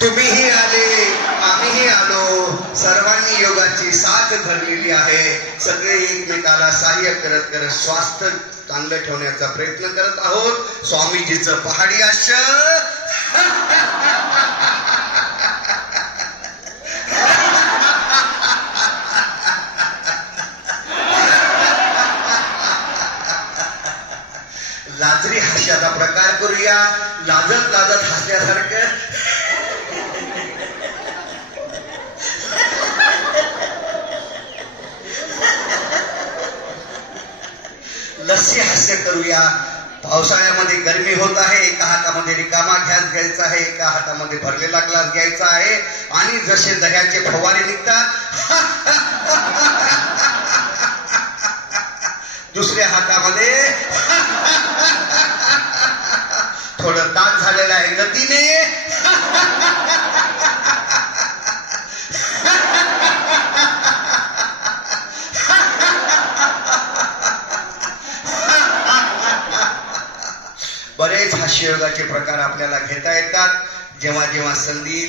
तुम्हीही आले, आम्हीही आलो, सर्वांनी योगाची साथ धरलेली आहे. सगळे एकमेकाला सहाय्य करत करत स्वास्थ्य चांगलं ठेवण्याचा प्रयत्न करत आहोत. स्वामीजीचं पहाडी आश्रम. लाजरी हास्याचा प्रकार करूया. लाजत लाजत हसल्यासारखं. लस्सी हास्य करूया. पावसाळ्यामध्ये गरमी होत आहे. एका हातामध्ये रिकामा गॅस घ्यायचा आहे, एका हातामध्ये भरलेला ग्लास घ्यायचा आहे आणि जसे दह्याचे फवारे निघतात दुसऱ्या हातामध्ये थोडं ताक झालेलं आहे गतीने. बरेच हास्ययोगाचे प्रकार आपल्याला घेता येतात जेव्हा जेव्हा संधी